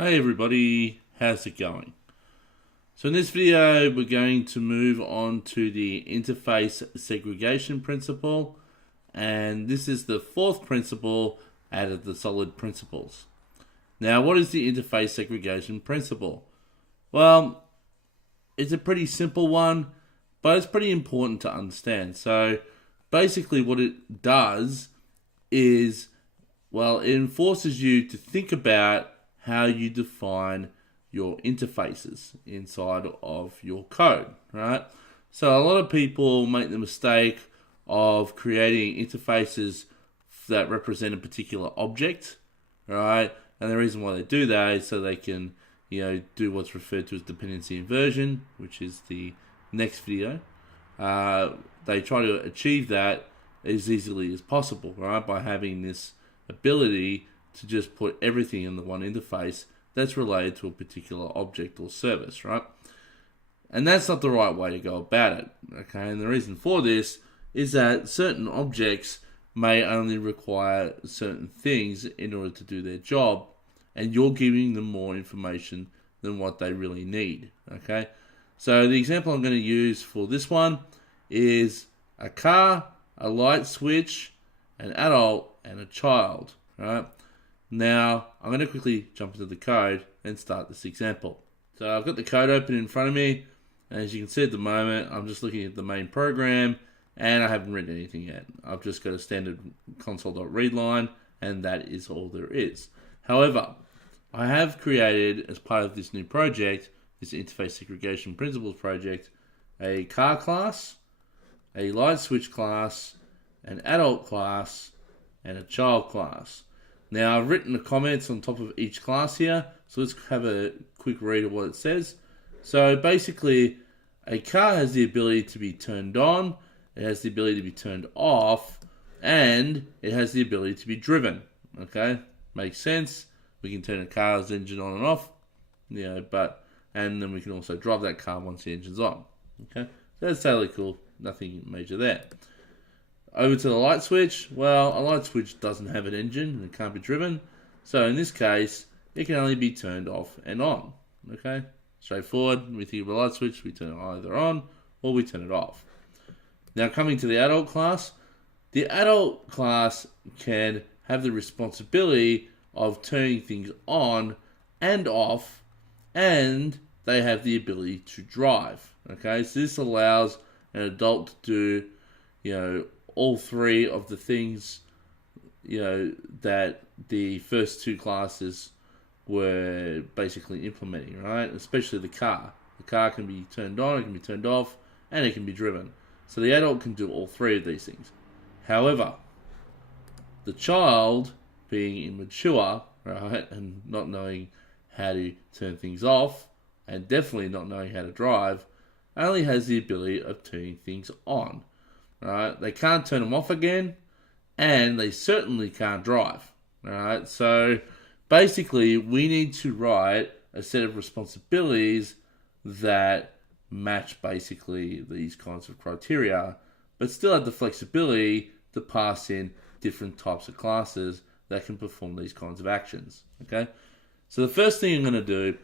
Hey everybody, how's it going? So in this video we're going to move on to the interface segregation principle, and this is the fourth principle out of the solid principles. Now what is the interface segregation principle? Well, it's a pretty simple one, but it's pretty important to understand. So basically what it does is, well, it enforces you to think about how you define your interfaces inside of your code, right? So a lot of people make the mistake of creating interfaces that represent a particular object, right? And the reason why they do that is so they can, do what's referred to as dependency inversion, which is the next video. They try to achieve that as easily as possible, right? By having this ability to just put everything in the one interface that's related to a particular object or service, right? And that's not the right way to go about it, okay? And the reason for this is that certain objects may only require certain things in order to do their job, and you're giving them more information than what they really need, okay? So the example I'm going to use for this one is a car, a light switch, an adult, and a child, right? Now, I'm going to quickly jump into the code and start this example. So I've got the code open in front of me, and as you can see at the moment, I'm just looking at the main program, and I haven't written anything yet. I've just got a standard console.read line, and that is all there is. However, I have created, as part of this new project, this interface segregation principles project, a car class, a light switch class, an adult class, and a child class. Now, I've written the comments on top of each class here, so let's have a quick read of what it says. So basically, a car has the ability to be turned on, it has the ability to be turned off, and it has the ability to be driven. Okay, makes sense. We can turn a car's engine on and off, and then we can also drive that car once the engine's on. Okay, so that's totally cool. Nothing major there. Over to the light switch. Well, a light switch doesn't have an engine and it can't be driven. So in this case, it can only be turned off and on. Okay, straightforward. We think of a light switch, we turn it either on or we turn it off. Now coming to the adult class. The adult class can have the responsibility of turning things on and off, and they have the ability to drive. Okay, so this allows an adult to do, all three of the things, that the first two classes were basically implementing, right? Especially the car. The car can be turned on, it can be turned off, and it can be driven. So the adult can do all three of these things. However, the child, being immature, right, and not knowing how to turn things off, and definitely not knowing how to drive, only has the ability of turning things on. Right? They can't turn them off again, and they certainly can't drive. Right? So basically, we need to write a set of responsibilities that match basically these kinds of criteria, but still have the flexibility to pass in different types of classes that can perform these kinds of actions. Okay? So the first thing I'm going to do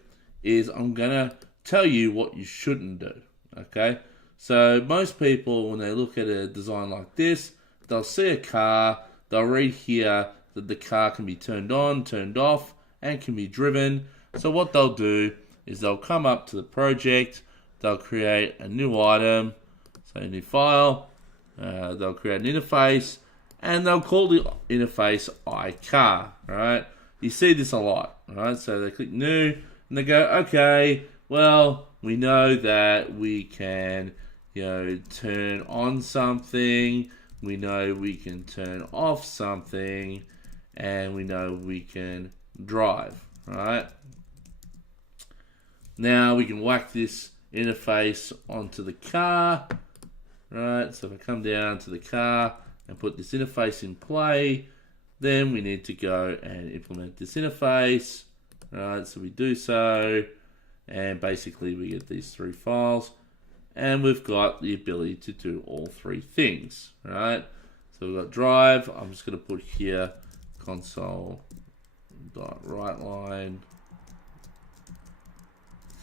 is I'm going to tell you what you shouldn't do. Okay? So most people, when they look at a design like this, they'll see a car, they'll read here that the car can be turned on, turned off, and can be driven. So what they'll do is they'll come up to the project, they'll create a new item, so a new file, they'll create an interface, and they'll call the interface iCar, right? You see this a lot, right? So they click new, and they go, okay, well, we know that we can turn on something, we know we can turn off something, and we know we can drive, right? Now we can whack this interface onto the car, right? So if I come down to the car and put this interface in play, then we need to go and implement this interface, right? So we do so, and basically we get these three files. And we've got the ability to do all three things, right? So we've got drive. I'm just going to put here console.writeLine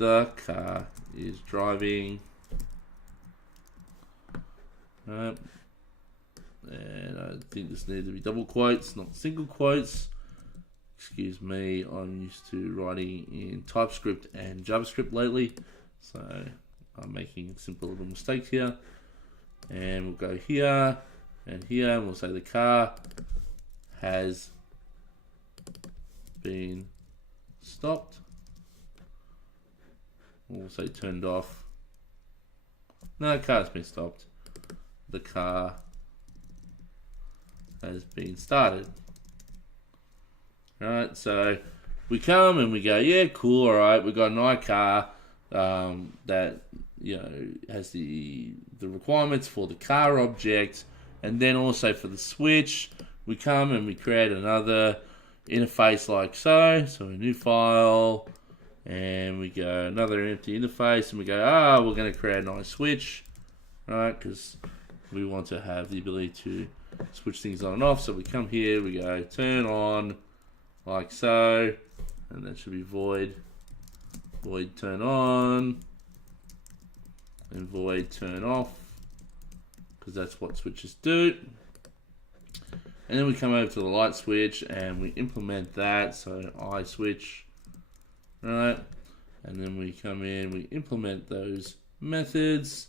the car is driving. Right. And I think this needs to be double quotes, not single quotes. Excuse me, I'm used to writing in TypeScript and JavaScript lately, so I'm making simple little mistakes here. And we'll go here and here, and we'll say the car has been stopped. We'll say turned off. No, the car's been stopped. The car has been started. Alright, so we come and we go, yeah, cool, alright, we've got an iCar that, you know, has the requirements for the car object, and then also for the switch, we come and we create another interface like so. So a new file, and we go another empty interface, and we go, we're going to create a nice switch, right? Because we want to have the ability to switch things on and off. So we come here, we go turn on, like so, and that should be void turn on, and void turn off, because that's what switches do. And then we come over to the light switch and we implement that, so I switch, right? And then we come in, we implement those methods.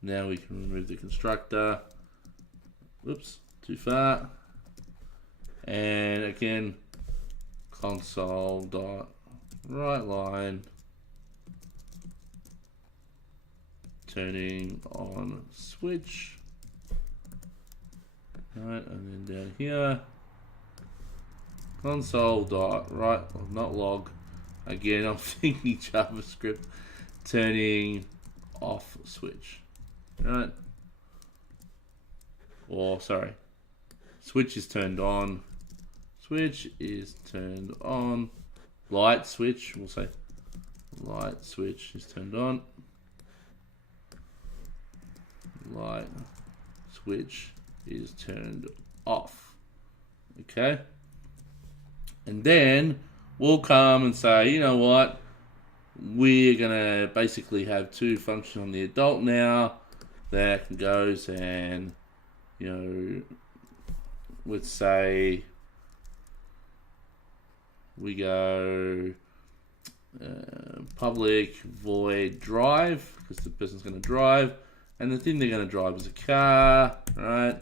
Now we can remove the constructor. Whoops, too far. And again, console.writeLine turning on switch. Right, and then down here, console.write, not log. Again, I'm thinking JavaScript, turning off switch. Right, or sorry, switch is turned on. Switch is turned on. Light switch, we'll say light switch is turned on. Light switch is turned off. Okay, and then we'll come and say, you know what, we're gonna basically have two functions on the adult now that goes and, you know, let's say we go public void drive, because the person's going to drive, and the thing they're going to drive is a car, right?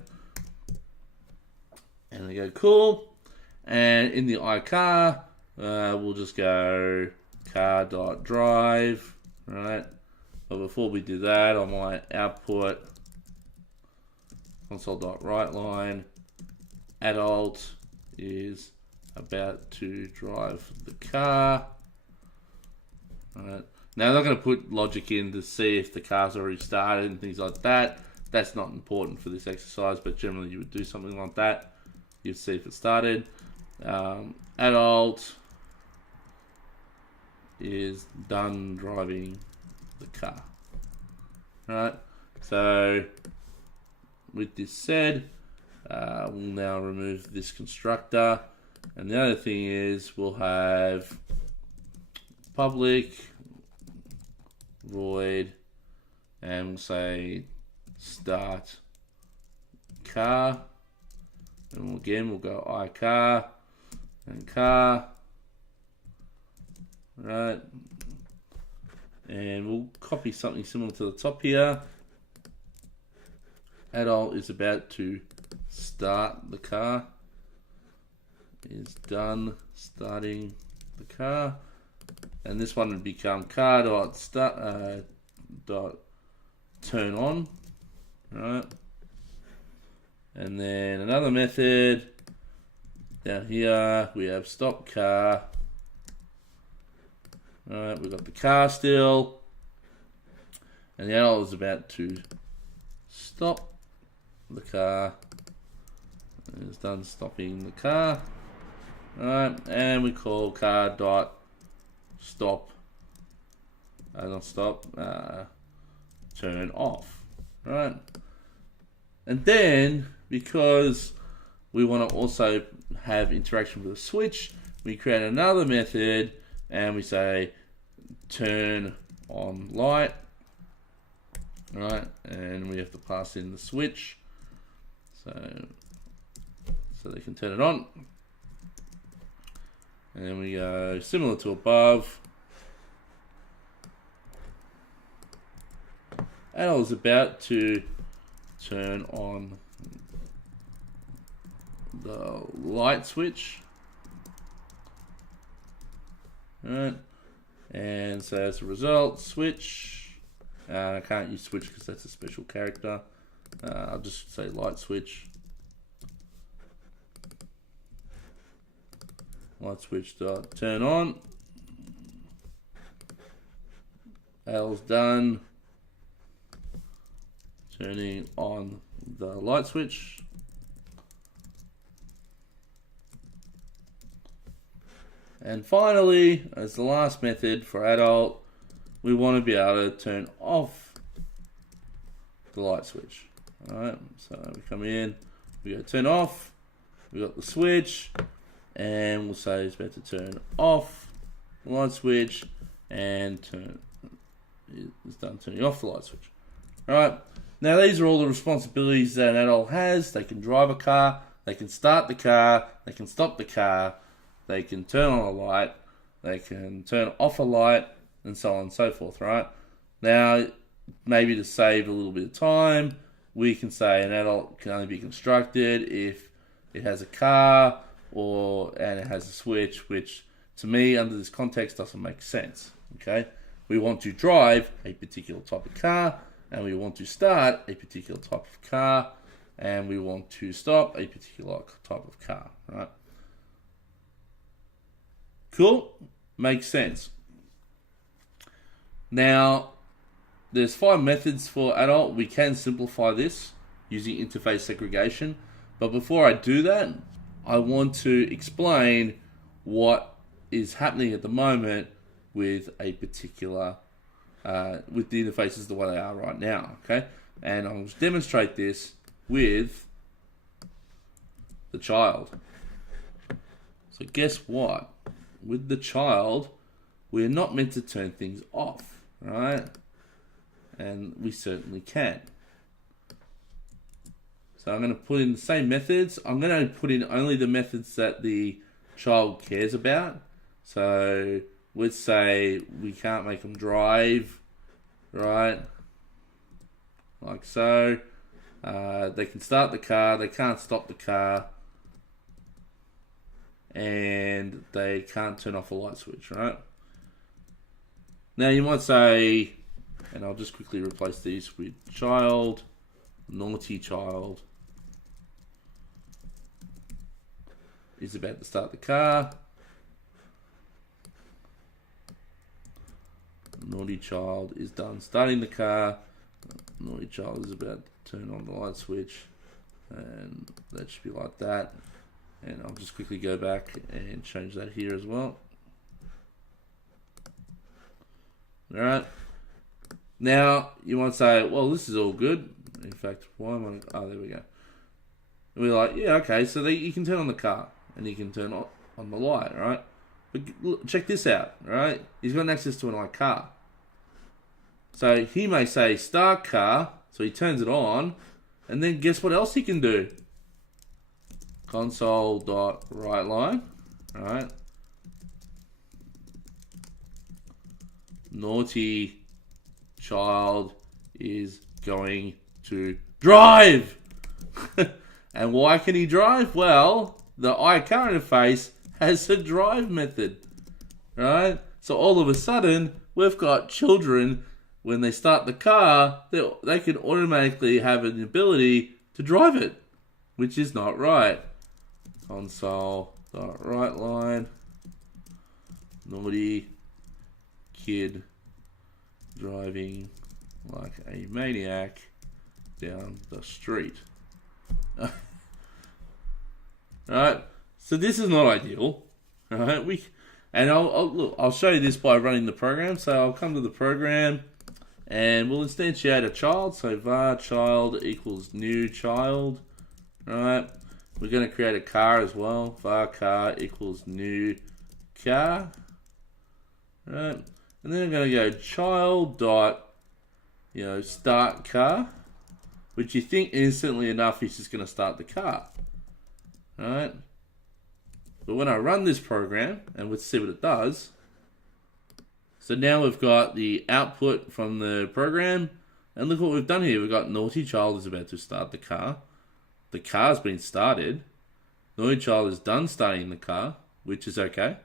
And they go cool, and in the iCar we'll just go car.drive, right? But before we do that, I might output console.writeLine adult is about to drive the car. Alright. Now I'm not going to put logic in to see if the car's already started and things like that. That's not important for this exercise, but generally you would do something like that. You'd see if it started. Adult is done driving the car. Alright. So with this said, we'll now remove this constructor. And the other thing is we'll have public void, and we'll say start car, and again we'll go iCar and car, right? And we'll copy something similar to the top here. Adult is about to start the car, is done starting the car, and this one would become car.start dot turn on, right? And then another method down here, we have stop car. Alright, we've got the car still, and the adult is about to stop the car, and it's done stopping the car. Alright, and we call car dot stop, not stop, turn off. Right, and then because we want to also have interaction with the switch, we create another method and we say turn on light, right? And we have to pass in the switch, so they can turn it on. And then we go similar to above. Adult is about to turn on the light switch. Alright, and so as a result, switch. I can't use switch because that's a special character. I'll just say light switch. Light switch dot turn on. L's done. Turning on the light switch. And finally, as the last method for adult, we want to be able to turn off the light switch. Alright, so we come in, we go turn off, we got the switch, and we'll say it's about to turn off the light switch, and it's done turning off the light switch. Alright, now these are all the responsibilities that an adult has. They can drive a car, they can start the car, they can stop the car, they can turn on a light, they can turn off a light, and so on and so forth, right? Now, maybe to save a little bit of time, we can say an adult can only be constructed if it has a car and it has a switch, which to me, under this context, doesn't make sense, okay? We want to drive a particular type of car, and we want to start a particular type of car, and we want to stop a particular type of car, right? Cool, makes sense. Now, there's 5 methods for adult. We can simplify this using interface segregation. But before I do that, I want to explain what is happening at the moment with a particular, with the interfaces the way they are right now, okay? And I'll demonstrate this with the child. So guess what? With the child, we're not meant to turn things off, right? And we certainly can. So I'm going to put in the same methods. I'm going to put in only the methods that the child cares about. So let's say we can't make them drive, right? Like so. They can start the car, they can't stop the car, and they can't turn off a light switch, right? Now you might say, and I'll just quickly replace these with child, naughty child is about to start the car. Naughty child is done starting the car. Naughty child is about to turn on the light switch, and that should be like that. And I'll just quickly go back and change that here as well. Alright. Now, you might say, well, this is all good. In fact, why am I... Oh, there we go. And we're like, yeah, okay, so you can turn on the car, and you can turn on the light, right? But look, check this out, right? He's got access to another car. So he may say, start car, so he turns it on, and then guess what else he can do? Console.writeLine, right? Naughty child is going to drive. And why can he drive? Well, the iCar interface has a drive method, right? So all of a sudden, we've got children, when they start the car, they can automatically have an ability to drive it, which is not right. Console.writeLine, naughty kid driving like a maniac down the street. Alright, so this is not ideal. Alright, I'll show you this by running the program. So I'll come to the program and we'll instantiate a child. So var child equals new child. Alright, we're going to create a car as well. Var car equals new car. Alright, And then I'm going to go child dot, start car, which you think instantly enough is just going to start the car. Alright? But when I run this program, and let's see what it does. So now we've got the output from the program, and look what we've done here. We've got naughty child is about to start the car. The car's been started. Naughty child is done starting the car, which is okay.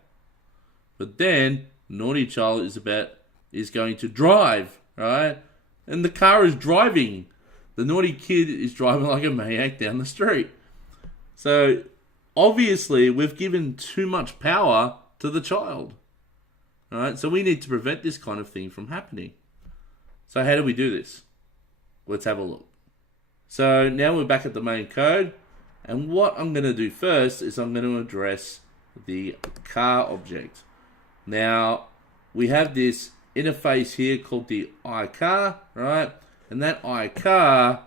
But then naughty child is going to drive, right? And the car is driving. The naughty kid is driving like a maniac down the street. So obviously we've given too much power to the child. Right? So we need to prevent this kind of thing from happening. So how do we do this? Let's have a look. So now we're back at the main code. And what I'm going to do first is I'm going to address the car object. Now, we have this interface here called the iCar, right? And that iCar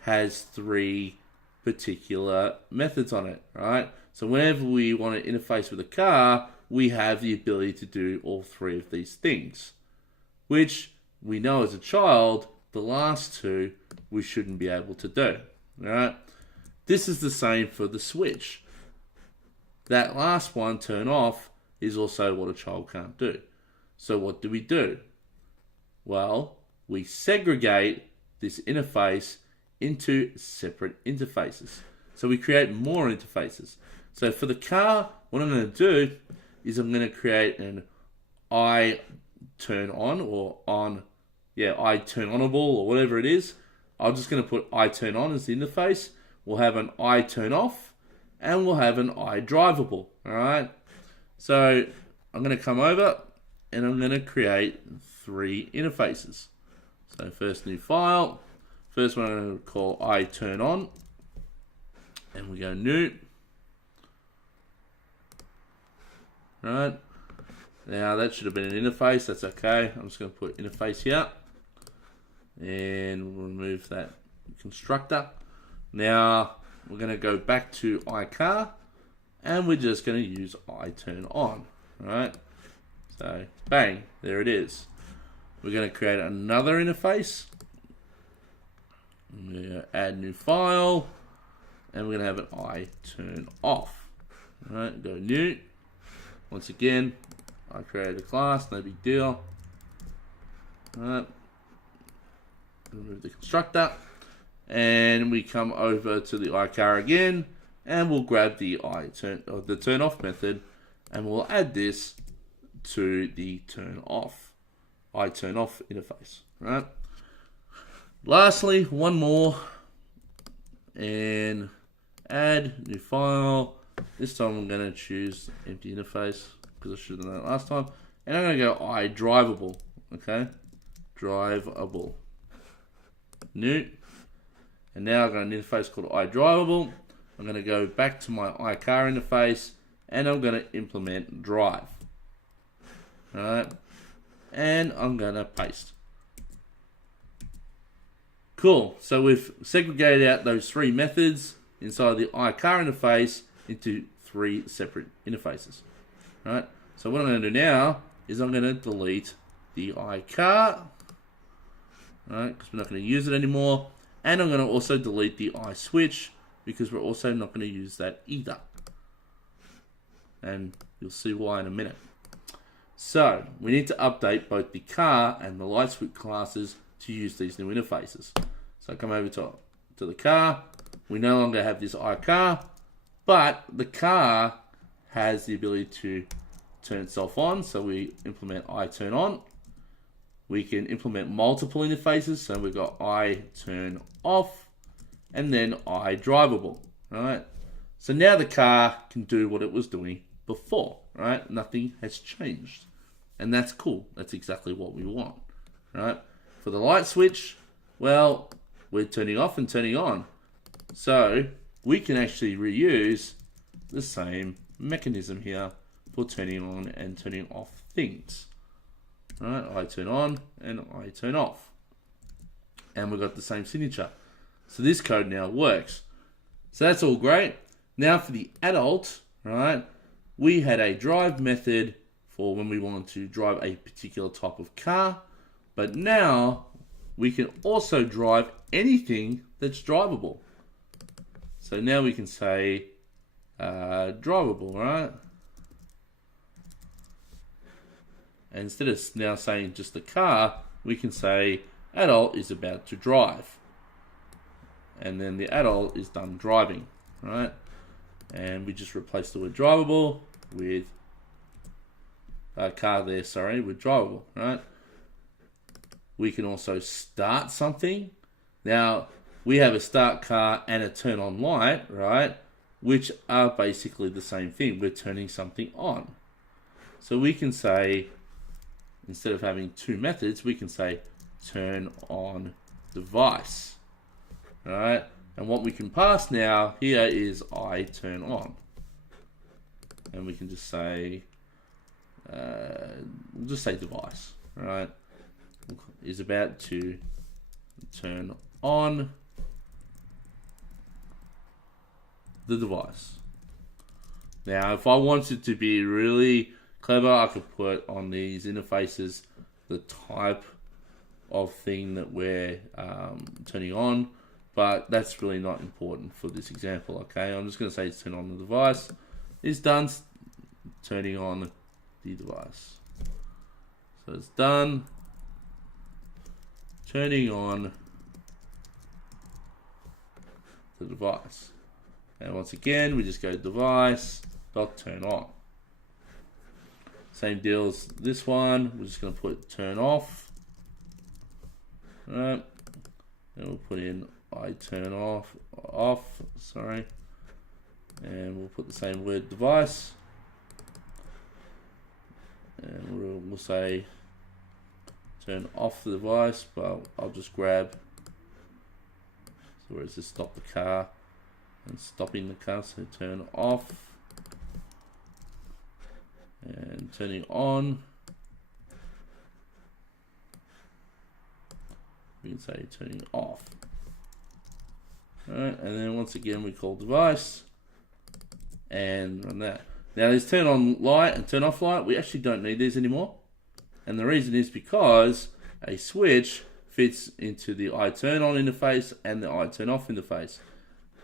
has 3 particular methods on it, right? So whenever we want to interface with a car, we have the ability to do all 3 of these things, which we know as a child, the last 2 we shouldn't be able to do, right? This is the same for the switch. That last one, turn off, is also what a child can't do. So what do? Well, we segregate this interface into separate interfaces. So we create more interfaces. So for the car, what I'm going to do is I'm going to create an I turn on or on, I turn onable or whatever it is. I'm just going to put I turn on as the interface. We'll have an I turn off and we'll have an I drivable. All right. So I'm going to come over and I'm going to create 3 interfaces. So first new file. First one I'm going to call I turn on. And we go new. Right. Now that should have been an interface. That's okay. I'm just going to put interface here. And we'll remove that constructor. Now we're going to go back to iCar. And we're just going to use I turn on. Right. So bang. There it is. We're going to create another interface. I'm going to add new file. And we're going to have an I turn off. All right, go new. Once again, I created a class, no big deal. All right, remove the constructor. And we come over to the iCar again. And we'll grab the turn off method. And we'll add this to the I turn off interface. Right. Lastly, one more. And add new file. This time I'm going to choose empty interface because I should have done that last time. And I'm going to go I drivable. Okay, drivable. New. And now I've got an interface called I drivable. I'm going to go back to my iCar interface and I'm going to implement drive. All right, and I'm going to paste. Cool. So we've segregated out those 3 methods inside the iCar interface into 3 separate interfaces. Right. So what I'm going to do now is I'm going to delete the iCar. Right, because we're not going to use it anymore. And I'm going to also delete the iSwitch because we're also not going to use that either. And you'll see why in a minute. So we need to update both the car and the light switch classes to use these new interfaces. So I come over to the car. We no longer have this iCar, but the car has the ability to turn itself on. So we implement I turn on. We can implement multiple interfaces. So we've got I turn off and then I drivable. Right. So now the car can do what it was doing before. Right. Nothing has changed. And that's cool. That's exactly what we want. Right. For the light switch, well, we're turning off and turning on. So we can actually reuse the same mechanism here for turning on and turning off things. All right, I turn on and I turn off. And we've got the same signature. So this code now works. So that's all great. Now for the adult, right, we had a drive method for when we want to drive a particular type of car. But now we can also drive anything that's drivable. So now we can say drivable, right? And instead of now saying just the car, we can say adult is about to drive. And then the adult is done driving, right? And we just replace the word drivable with car there, sorry, with drivable, right? We can also start something. Now, we have a start car and a turn on light, right? Which are basically the same thing. We're turning something on. So we can say, instead of having two methods, we can say turn on device, right? And what we can pass now here is I turn on. And we can just say, we'll just say device, right? Is about to turn on the device. Now, if I wanted to be really clever, I could put on these interfaces the type of thing that we're turning on, but that's really not important for this example, okay? I'm just going to say turn on the device. It's done turning on the device. So it's done turning on the device. And once again, we just go device dot turn on. Same deal as this one. We're just going to put turn off. Right. And we'll put in I turn off, sorry. And we'll put the same word device. And we'll say turn off the device, but I'll just grab, so where is this, stop the car and stopping the car, so turn off and turning on. We can say turning off. Alright, and then once again we call device and run that. Now there's turn on light and turn off light. We actually don't need these anymore. And the reason is because a switch fits into the I turn on interface and the I turn off interface.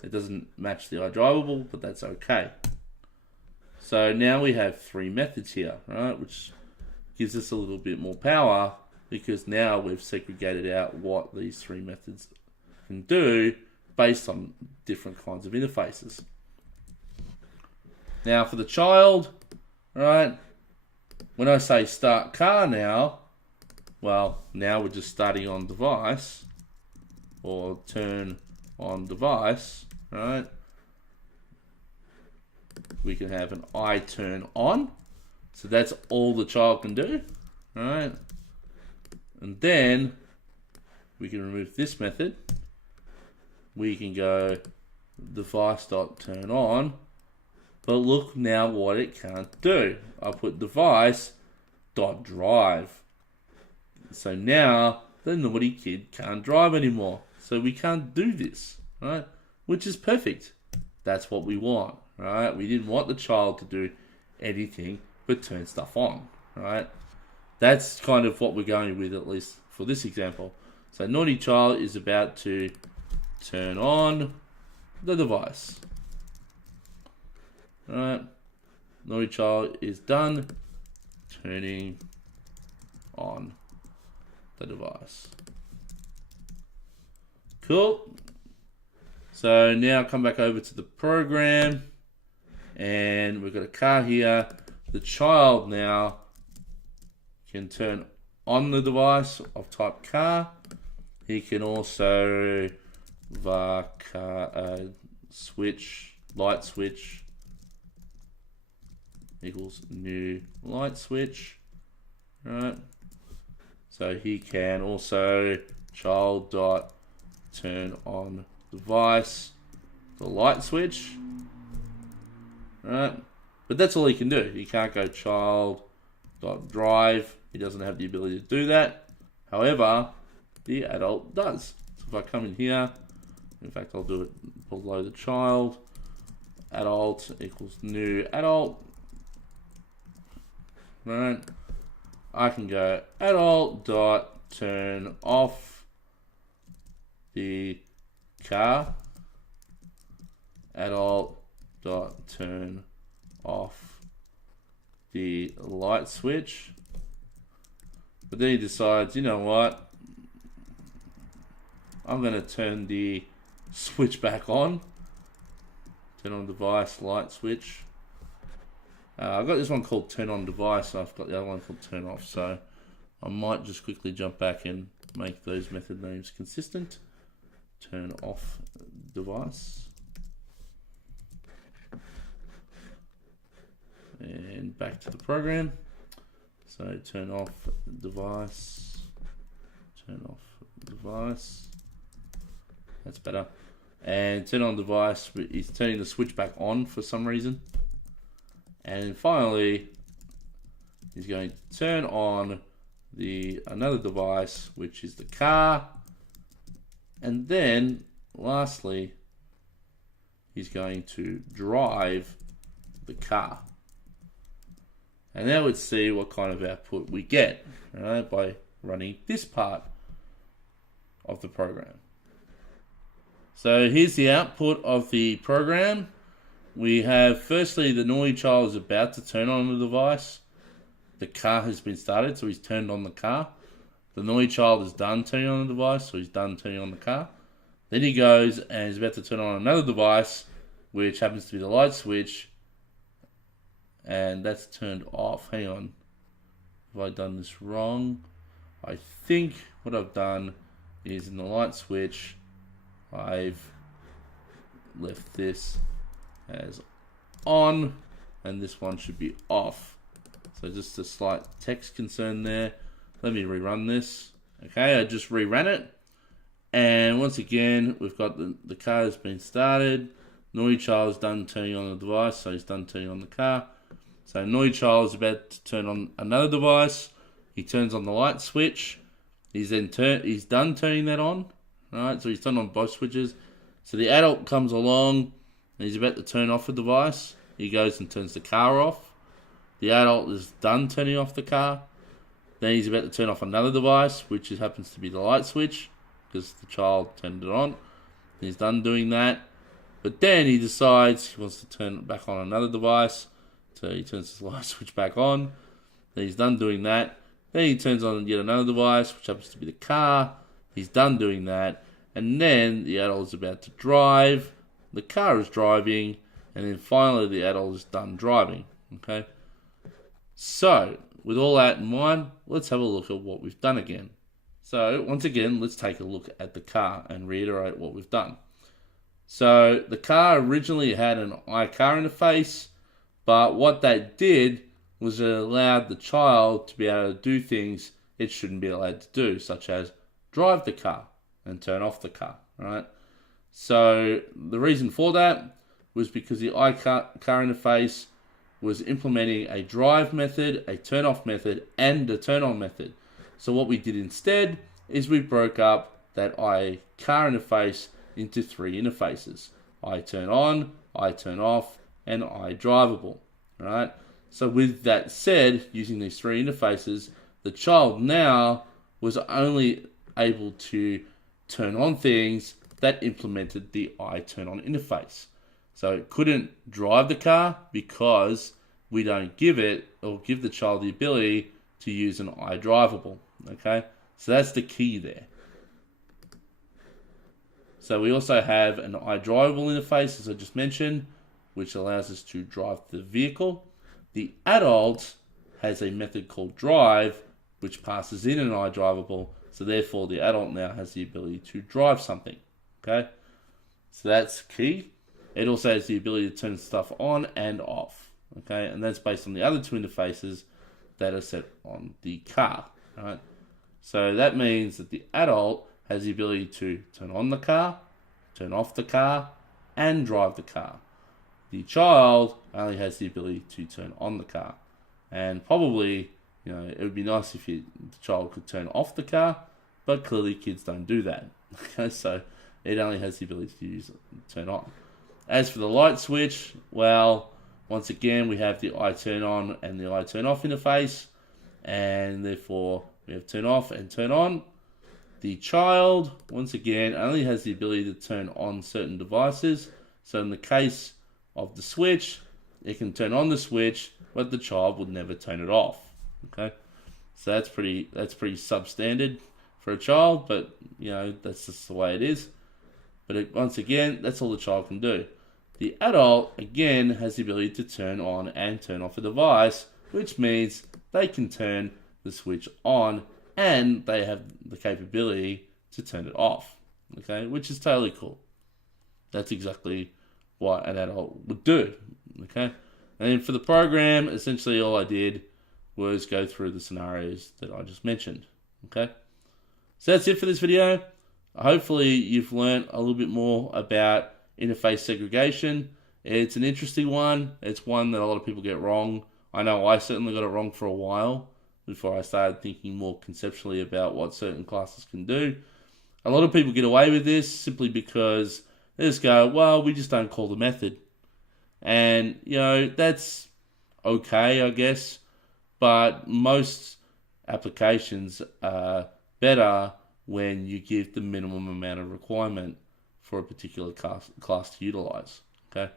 It doesn't match the I drivable, but that's okay. So now we have three methods here, right? Which gives us a little bit more power because now we've segregated out what these three methods can do based on different kinds of interfaces. Now for the child, right? When I say start car now, well, now we're just starting on device or turn on device, right? We can have an I turn on. So that's all the child can do, right? And then we can remove this method. We can go device.turn on. But look now what it can't do. I put device.drive. So now the naughty kid can't drive anymore. So we can't do this, right? Which is perfect. That's what we want, right? We didn't want the child to do anything but turn stuff on, right? That's kind of what we're going with, at least for this example. So naughty child is about to turn on the device. Alright, naughty child is done turning on the device. Cool. So now come back over to the program and we've got a car here. The child now can turn on the device of type car. He can also switch, light switch equals new light switch, right? So he can also child dot turn on device, the light switch, right? But that's all he can do. He can't go child dot drive. He doesn't have the ability to do that. However, the adult does. So if I come in here, in fact, I'll do it below the child. Adult equals new adult. right? I can go adult dot turn off the car. Adult dot turn off the light switch. But then he decides, you know what? I'm going to turn the switch back on. Turn on device, light switch. I've got this one called turn on device. I've got the other one called turn off. So I might just quickly jump back and make those method names consistent. Turn off device. And back to the program. So turn off device. Turn off device. That's better. And turn on device. He's turning the switch back on for some reason. And finally, he's going to turn on another device, which is the car. And then, lastly, he's going to drive the car. And now let's see what kind of output we get, right, by running this part of the program. So here's the output of the program. We have, firstly, the naughty child is about to turn on the device. The car has been started, so he's turned on the car. The naughty child is done turning on the device, so he's done turning on the car. Then he goes and is about to turn on another device, which happens to be the light switch. And that's turned off. Hang on. Have I done this wrong? I think what I've done is in the light switch, I've left this as on, and this one should be off. So just a slight text concern there. Let me rerun this. Okay, I just reran it. And once again, we've got the car has been started. Naughty child's done turning on the device, so he's done turning on the car. So naughty child is about to turn on another device. He turns on the light switch. He's done turning that on. Right, so he's turned on both switches. So the adult comes along and he's about to turn off the device. He goes and turns the car off. The adult is done turning off the car. Then he's about to turn off another device, which happens to be the light switch, because the child turned it on. He's done doing that. But then he decides he wants to turn it back on another device. So he turns the light switch back on. Then he's done doing that. Then he turns on yet another device, which happens to be the car. He's done doing that. And then the adult is about to drive. The car is driving. And then finally the adult is done driving. Okay. So, with all that in mind, let's have a look at what we've done again. So, once again, let's take a look at the car and reiterate what we've done. So, the car originally had an iCar interface, but what that did was it allowed the child to be able to do things it shouldn't be allowed to do, such as drive the car and turn off the car, right? So, the reason for that was because the iCar interface was implementing a drive method, a turn off method, and a turn on method. So what we did instead is we broke up that iCar interface into three interfaces: I turn on, I turn off, and I drivable. Right? So with that said, using these three interfaces, the child now was only able to turn on things that implemented the I turn on interface. So it couldn't drive the car because we don't give it or give the child the ability to use an iDrivable. Okay, so that's the key there. So we also have an iDrivable interface, as I just mentioned, which allows us to drive the vehicle. The adult has a method called drive, which passes in an iDrivable. So therefore, the adult now has the ability to drive something. Okay, so that's key. It also has the ability to turn stuff on and off. Okay, and that's based on the other two interfaces that are set on the car. Right? So that means that the adult has the ability to turn on the car, turn off the car, and drive the car. The child only has the ability to turn on the car. And probably, it would be nice if the child could turn off the car, but clearly kids don't do that. Okay, so it only has the ability to turn on. As for the light switch, well, once again, we have the iTurnOn and the iTurnOff interface, and therefore we have turn off and turn on. The child, once again, only has the ability to turn on certain devices. So in the case of the switch, it can turn on the switch, but the child would never turn it off. Okay, so that's pretty substandard for a child, but that's just the way it is. But once again, that's all the child can do. The adult, again, has the ability to turn on and turn off a device, which means they can turn the switch on and they have the capability to turn it off, okay, which is totally cool. That's exactly what an adult would do, okay? And then for the program, essentially all I did was go through the scenarios that I just mentioned, okay? So that's it for this video. Hopefully you've learned a little bit more about interface segregation. It's an interesting one. It's one that a lot of people get wrong. I know I certainly got it wrong for a while before I started thinking more conceptually about what certain classes can do. A lot of people get away with this simply because they just go, well, we just don't call the method. And, that's okay, I guess. But most applications are better when you give the minimum amount of requirement for a particular class to utilize. Okay,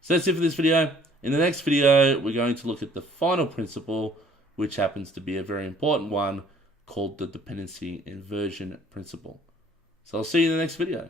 so that's it for this video. In the next video, we're going to look at the final principle, which happens to be a very important one, called the dependency inversion principle. So I'll see you in the next video.